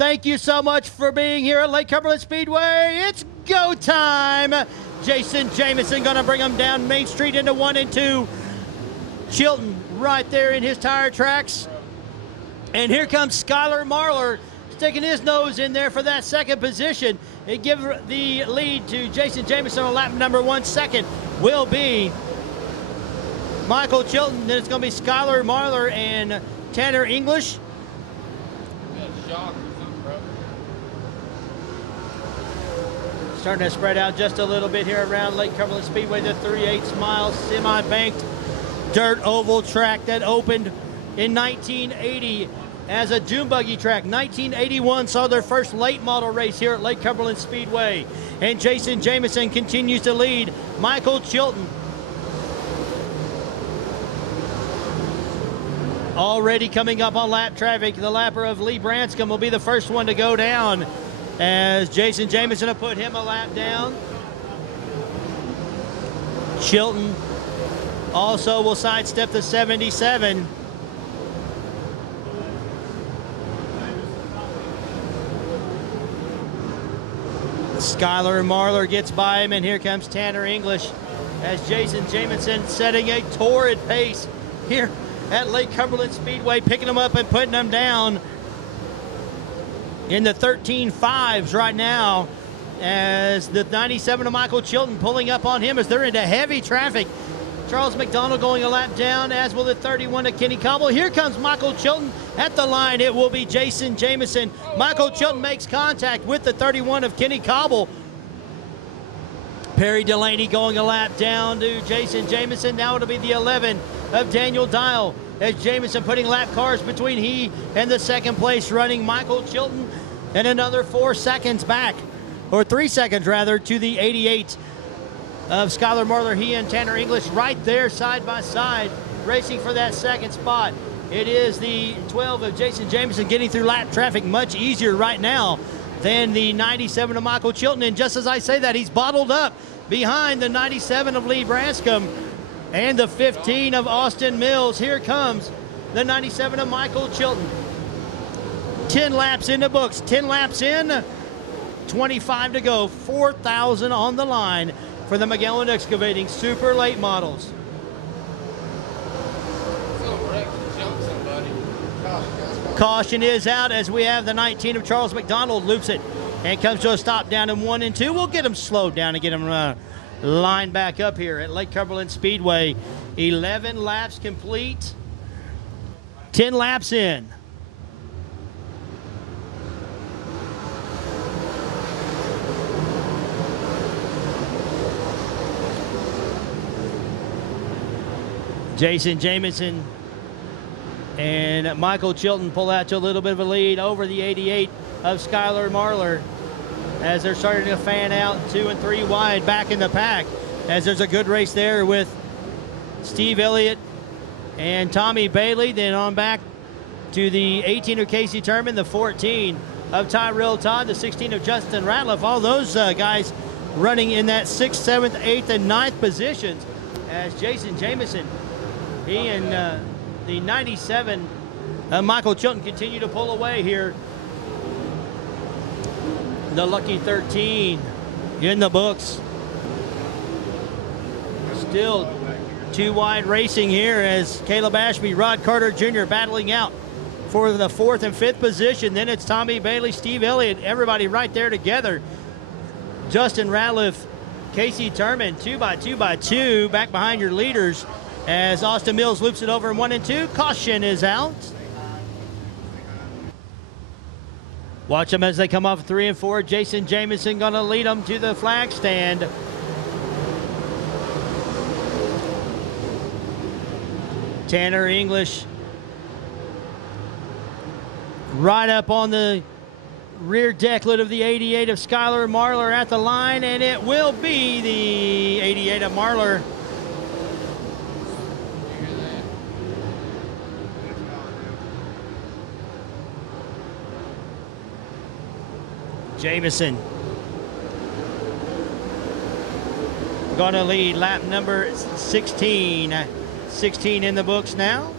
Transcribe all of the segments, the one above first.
Thank you so much for being here at Lake Cumberland Speedway. It's go time. Jason Jamison gonna bring him down Main Street into 1 and 2. Chilton right there in his tire tracks. And here comes Skylar Marlar sticking his nose in there for that second position. It gives the lead to Jason Jamison on lap number 1. Second will be Michael Chilton. Then it's going to be Skylar Marlar and Tanner English. Starting to spread out just a little bit here around Lake Cumberland Speedway, the 3/8 mile semi-banked dirt oval track that opened in 1980 as a dune buggy track. 1981 saw their first late model race here at Lake Cumberland Speedway. And Jason Jamison continues to lead Michael Chilton. Already coming up on lap traffic, the lapper of Lee Branscombe will be the first one to go down as Jason Jamison will put him a lap down. Chilton also will sidestep the 77. Skylar Marlar gets by him, and here comes Tanner English as Jason Jamison setting a torrid pace here at Lake Cumberland Speedway, picking them up and putting them down in the 13.5s right now as the 97 of Michael Chilton pulling up on him as they're into heavy traffic. Charles McDonald going a lap down, as will the 31 of Kenny Cobble. Here comes Michael Chilton at the line. It will be Jason Jamison. Michael Chilton makes contact with the 31 of Kenny Cobble. Perry Delaney going a lap down to Jason Jamison. Now it'll be the 11 of Daniel Dial as Jamison putting lap cars between he and the second place running Michael Chilton, and another 4 seconds back, or 3 seconds rather, to the 88 of Skylar Marlar. He and Tanner English right there side by side racing for that second spot. It is the 12 of Jason Jamison getting through lap traffic much easier right now than the 97 of Michael Chilton. And just as I say that, he's bottled up behind the 97 of Lee Branscombe and the 15 of Austin Mills. Here comes the 97 of Michael Chilton. 10 laps in the books, 10 laps in, 25 to go, 4,000 on the line for the Magellan Excavating Super Late Models. Caution is out as we have the 19 of Charles McDonald loops it and comes to a stop down in 1 and 2. We'll get him slowed down and get him lined back up here at Lake Cumberland Speedway. 11 laps complete, 10 laps in. Jason Jamison and Michael Chilton pull out to a little bit of a lead over the 88 of Skylar Marlar as they're starting to fan out 2 and 3 wide back in the pack, as there's a good race there with Steve Elliott and Tommy Bailey. Then on back to the 18 of Casey Turman, the 14 of Tyrell Todd, the 16 of Justin Ratliff. All those guys running in that 6th, 7th, 8th, and 9th positions as Jason Jamison, he and the 97 Michael Chilton continue to pull away here. The lucky 13 in the books. Still 2 wide racing here as Caleb Ashby, Rod Carter Jr. battling out for the 4th and 5th position. Then it's Tommy Bailey, Steve Elliott, everybody right there together. Justin Ratliff, Casey Turman, 2 by 2 back behind your leaders as Austin Mills loops it over in 1 and 2. Caution is out. Watch them as they come off 3 and 4. Jason Jamison going to lead them to the flag stand. Tanner English right up on the rear decklet of the 88 of Skylar Marlar at the line, and it will be the 88 of Marlar. Jamison going to lead lap number 16. 16 in the books now.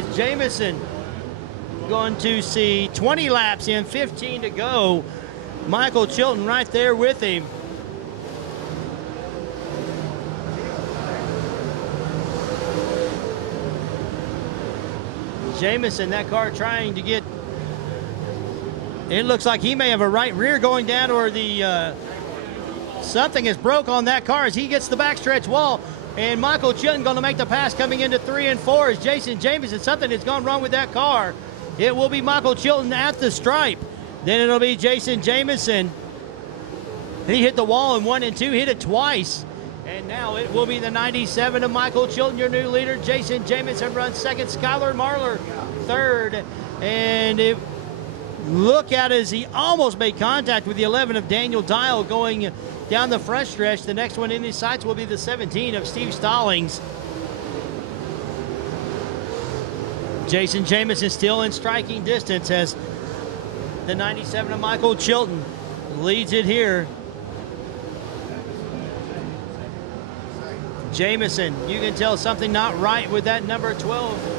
as Jamison going to see 20 laps in, 15 to go. Michael Chilton right there with him. Jamison, that car trying to get, it looks like he may have a right rear going down, or the something is broke on that car as he gets the backstretch wall. And Michael Chilton going to make the pass coming into 3 and 4 as Jason Jamison. Something has gone wrong with that car. It will be Michael Chilton at the stripe. Then it'll be Jason Jamison. He hit the wall in 1 and 2, hit it twice. And now it will be the 97 of Michael Chilton, your new leader. Jason Jamison runs second. Skylar Marlar third. And look out as he almost made contact with the 11 of Daniel Dial going down the front stretch. The next one in his sights will be the 17 of Steve Stallings. Jason Jamison still in striking distance as the 97 of Michael Chilton leads it here. Jamison, you can tell something not right with that number 12.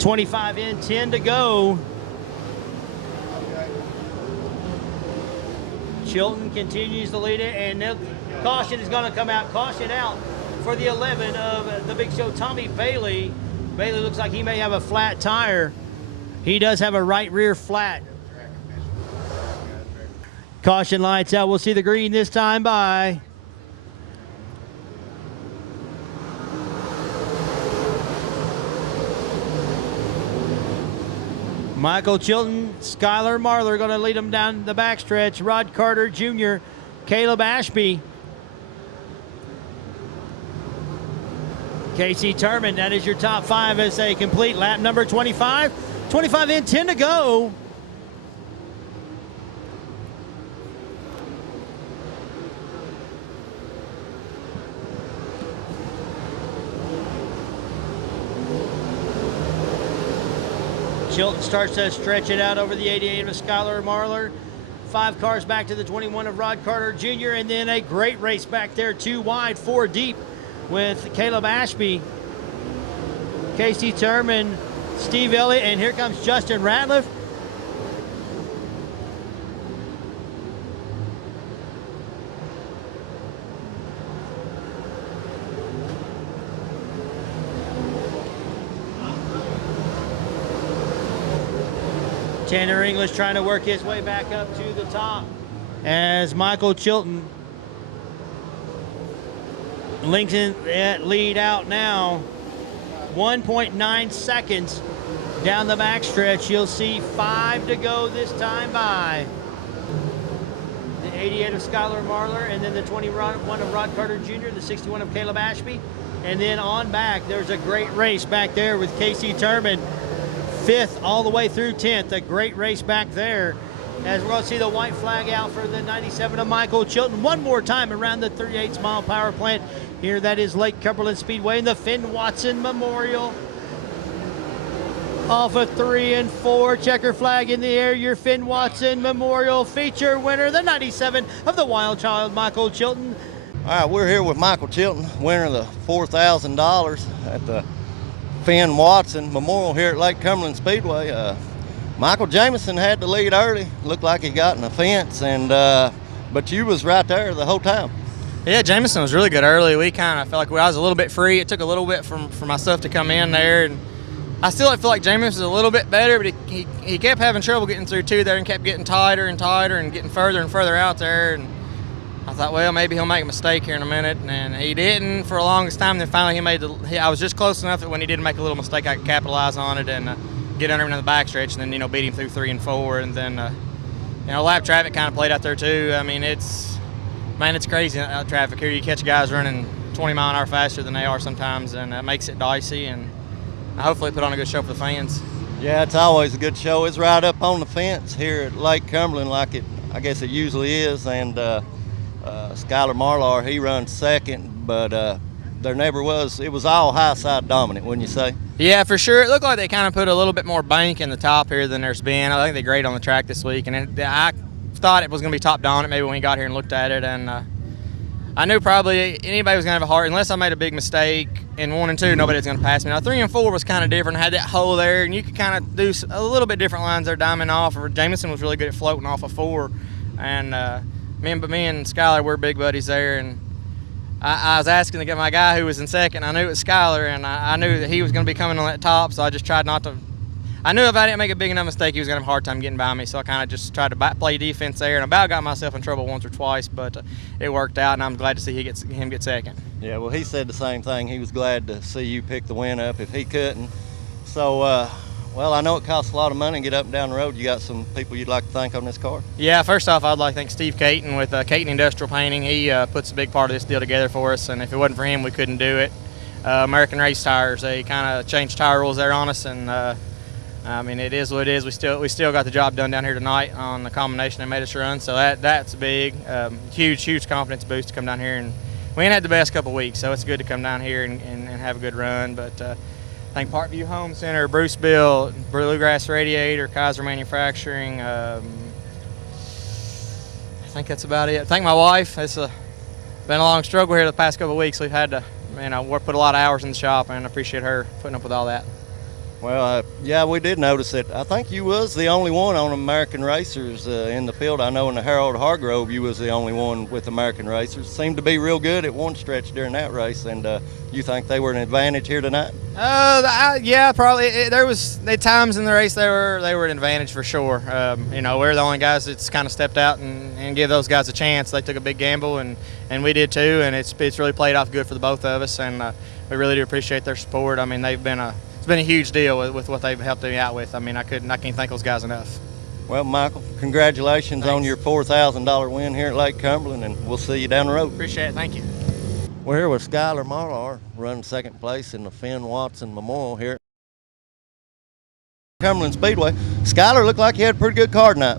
25 in, 10 to go. Chilton continues to lead it, and caution is going to come out. Caution out for the 11 of the Big Show, Tommy Bailey. Bailey looks like he may have a flat tire. He does have a right rear flat. Caution lights out. We'll see the green this time by. Michael Chilton, Skylar Marlar going to lead them down the backstretch. Rod Carter Jr., Caleb Ashby. Casey Turman, that is your top 5 as they complete lap number 25. 25 in, 10 to go. Chilton starts to stretch it out over the 88 of Skylar Marlar. 5 cars back to the 21 of Rod Carter Jr. And then a great race back there, 2 wide, 4 deep with Caleb Ashby, Casey Turman, Steve Elliott, and here comes Justin Ratliff. Tanner English trying to work his way back up to the top as Michael Chilton Lincoln at lead out now. 1.9 seconds down the backstretch. You'll see 5 to go this time by. The 88 of Skylar Marlar, and then the 21 of Rod Carter Jr., the 61 of Caleb Ashby. And then on back, there's a great race back there with Casey Turman. 5th all the way through 10th. A great race back there as we're going to see the white flag out for the 97 of Michael Chilton one more time around the 38 mile power plant. Here that is Lake Cumberland Speedway and the Finn Watson Memorial. Off of 3 and 4, checker flag in the air, your Finn Watson Memorial feature winner, the 97 of the Wild Child, Michael Chilton. All right, we're here with Michael Chilton, winner of the $4,000 at the Finn Watson Memorial here at Lake Cumberland Speedway. Michael Jamison had the lead early. Looked like he got in the fence, and but you was right there the whole time. Yeah, Jamison was really good early. We kind of felt like I was a little bit free. It took a little bit for myself to come in there, and I still feel like Jamison was a little bit better, but he kept having trouble getting through 2 there and kept getting tighter and tighter and getting further and further out there. And I thought, well, maybe he'll make a mistake here in a minute, and he didn't for the longest time. Then finally I was just close enough that when he did make a little mistake, I could capitalize on it and get under him in the backstretch, and then, beat him through 3 and 4. And then, lap traffic kind of played out there too. I mean, it's crazy out traffic here. You catch guys running 20 mile an hour faster than they are sometimes, and that makes it dicey, and hopefully put on a good show for the fans. Yeah, it's always a good show. It's right up on the fence here at Lake Cumberland like I guess it usually is, and Skylar Marlar, he runs second, but there never was. It was all high side dominant, wouldn't you say? Yeah, for sure. It looked like they kind of put a little bit more bank in the top here than there's been. I think they graded on the track this week, and I thought it was going to be top dominant maybe when we got here and looked at it, and I knew probably anybody was going to have a hard, unless I made a big mistake in 1 and 2, nobody was going to pass me. Now 3 and 4 was kind of different. Had that hole there, and you could kind of do a little bit different lines there, diamond off. Or Jameson was really good at floating off of 4, and me and Skylar were big buddies there. And I was asking to get my guy who was in second. I knew it was Skylar, and I knew that he was going to be coming on that top, so I just tried not to. I knew if I didn't make a big enough mistake, he was going to have a hard time getting by me, so I kind of just tried to play defense there, and about got myself in trouble once or twice, but it worked out, and I'm glad to see him get second. Yeah, well, he said the same thing. He was glad to see you pick the win up if he couldn't. So, well, I know it costs a lot of money to get up and down the road. You got some people you'd like to thank on this car? Yeah, first off, I'd like to thank Steve Caton with Caton Industrial Painting. He puts a big part of this deal together for us, and if it wasn't for him, we couldn't do it. American Race Tires, they kind of changed tire rules there on us, and I mean, it is what it is. We still got the job done down here tonight on the combination they made us run, so that's big. Huge confidence boost to come down here, and we ain't had the best couple weeks, so it's good to come down here and have a good run. But thank Parkview Home Center, Bruce Bill, Bluegrass Radiator, Kaiser Manufacturing. I think that's about it. Thank my wife. It's been a long struggle here the past couple of weeks. We've had to, put a lot of hours in the shop, and I appreciate her putting up with all that. Well, yeah, we did notice it. I think you was the only one on American Racers in the field. I know in the Harold Hargrove you was the only one with American Racers. Seemed to be real good at one stretch during that race, and you think they were an advantage here tonight? Yeah, probably. There was times in the race they were an advantage for sure. We're the only guys that's kind of stepped out and give those guys a chance. They took a big gamble, and we did too, and it's really played off good for the both of us, and we really do appreciate their support. I mean, it's been a huge deal with what they've helped me out with. I mean, I can't thank those guys enough. Well, Michael, congratulations on your $4,000 win here at Lake Cumberland, and we'll see you down the road. Appreciate it. Thank you. We're here with Skylar Marlar, running second place in the Finn Watson Memorial here at Cumberland Speedway. Skylar, looked like you had a pretty good car tonight.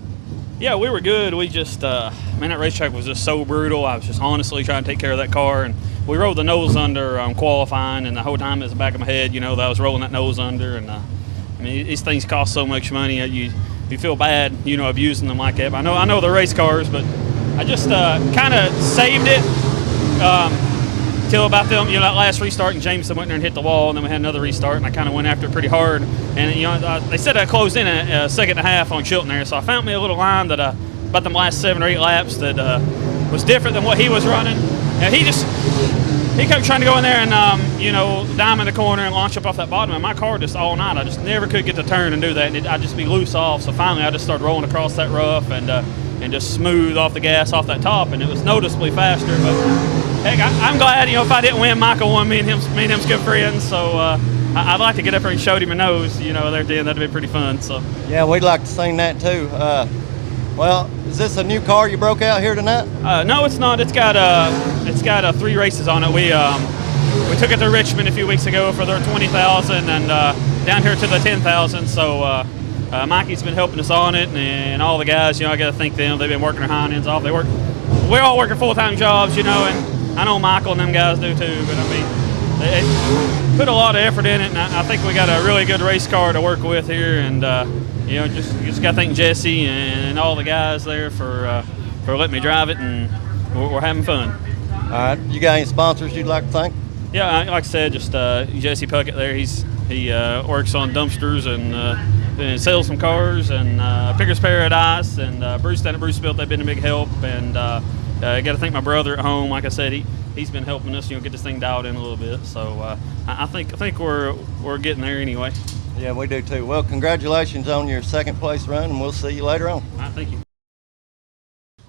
Yeah, we were good. We just, that racetrack was just so brutal. I was just honestly trying to take care of that car, and we rode the nose under qualifying, and the whole time in the back of my head, that I was rolling that nose under, and these things cost so much money. You feel bad, abusing them like that. But I know they're race cars, but I just kind of saved it till about them, that last restart, and Jameson went there and hit the wall, and then we had another restart, and I kind of went after it pretty hard. And they said I closed in a second and a half on Chilton there, so I found me a little line that about them last 7 or 8 laps that was different than what he was running. And he kept trying to go in there and dime in the corner and launch up off that bottom. And my car just all night, I just never could get the turn and do that. And I'd just be loose off. So finally, I just started rolling across that rough and just smooth off the gas off that top, and it was noticeably faster. But heck, I'm glad. If I didn't win, Michael won. Me and him's good friends. So I'd like to get up there and show him a nose. There at the end, that'd be pretty fun. So yeah, we'd like to sing that too. Well, is this a new car you broke out here tonight? No, it's not. It's got 3 races on it. We took it to Richmond a few weeks ago for their 20,000, and down here to the 10,000. So Mikey's been helping us on it, and all the guys. I got to thank them. They've been working their hind ends off. We're all working full-time jobs, and I know Michael and them guys do too. But they put a lot of effort in it, and I think we got a really good race car to work with here, and. Just got to thank Jesse and all the guys there for letting me drive it, and we're having fun. All right, you got any sponsors you'd like to thank? Yeah, like I said, just Jesse Puckett there. He works on dumpsters and sells some cars, and Picker's Paradise, and Bruce down at Bruce Built. They've been a big help, and I got to thank my brother at home. Like I said, he's been helping us, get this thing dialed in a little bit. So I think we're getting there anyway. Yeah, we do too. Well, congratulations on your second place run, and we'll see you later on. All right, thank you.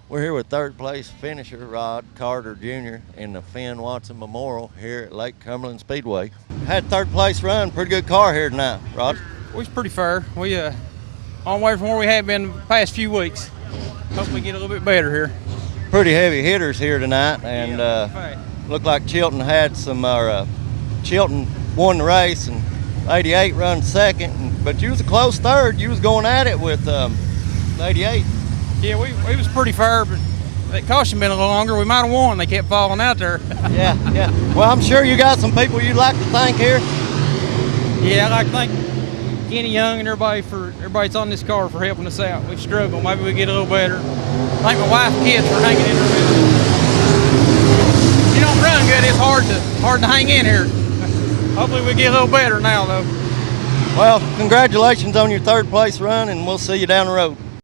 We're here with third place finisher Rod Carter Jr. in the Finn Watson Memorial here at Lake Cumberland Speedway. Had third place run, pretty good car here tonight, Rod. We was pretty fair. We on the way from where we have been the past few weeks. Hope we get a little bit better here. Pretty heavy hitters here tonight, and looked like Chilton had some. Chilton won the race, and 88 run second, but you was a close third. You was going at it with 88. Yeah, we was pretty fair, but that caution been a little longer. We might have won. They kept falling out there. Yeah. Well, I'm sure you got some people you'd like to thank here. Yeah, I'd like to thank Kenny Young and everybody that's on this car for helping us out. We've struggled. Maybe we get a little better. Thank my wife and kids for hanging in there with us. You don't run good. It's hard to hang in here. Hopefully we get a little better now, though. Well, congratulations on your third place run, and we'll see you down the road.